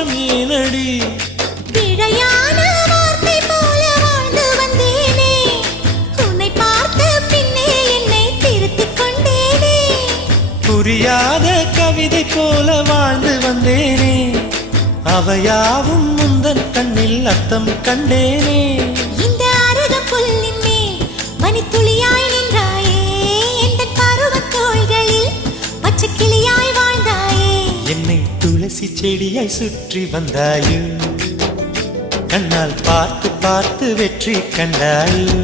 மாற்றம் ஏனடி பிழையான வார்த்தை போல வாழ்ந்து வந்தேனே உன்னை பார்த்த பின்னே என்னை திருத்திக் கொண்டேனே புரியாத கவிதை போல வாழ்ந்து வந்தேனே அவையாவும் முந்தன் கண்ணில் அர்த்தம் கண்டேனே இந்த அருக புல்லின் மேல் மணித்துளியாய் நின்றாயே எந்த பருவத் தோள்களில் பச்சை கிளியாய் வாழ்ந்தாயே என்னை துளசி செடியாய் சுற்றி வந்தாயோ கண்ணால் பார்த்து பார்த்து வெற்றி கண்டாயோ